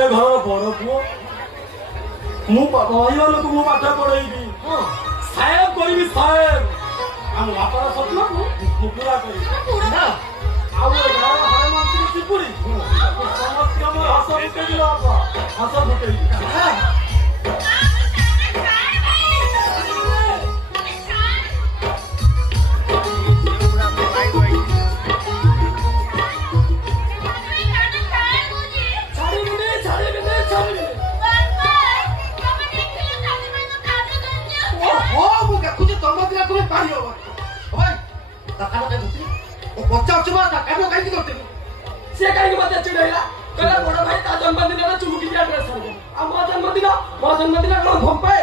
ए घर बड़ पुओ मु भाई लोक मु पाठ पढ़ेबी साहेब करी साहेब आम बापार स्वप्न को पूरा करी ना आउ घर हर मंत्री किपुरी समस्त हम हस फुटेबी बापा हस फुटेबी से कहीं मत चिड़ैला कहला बड़ भाई ता जन्मदिन रे चुमुकी के ड्रेस कर आ मो जन्मदिन कौन भम पे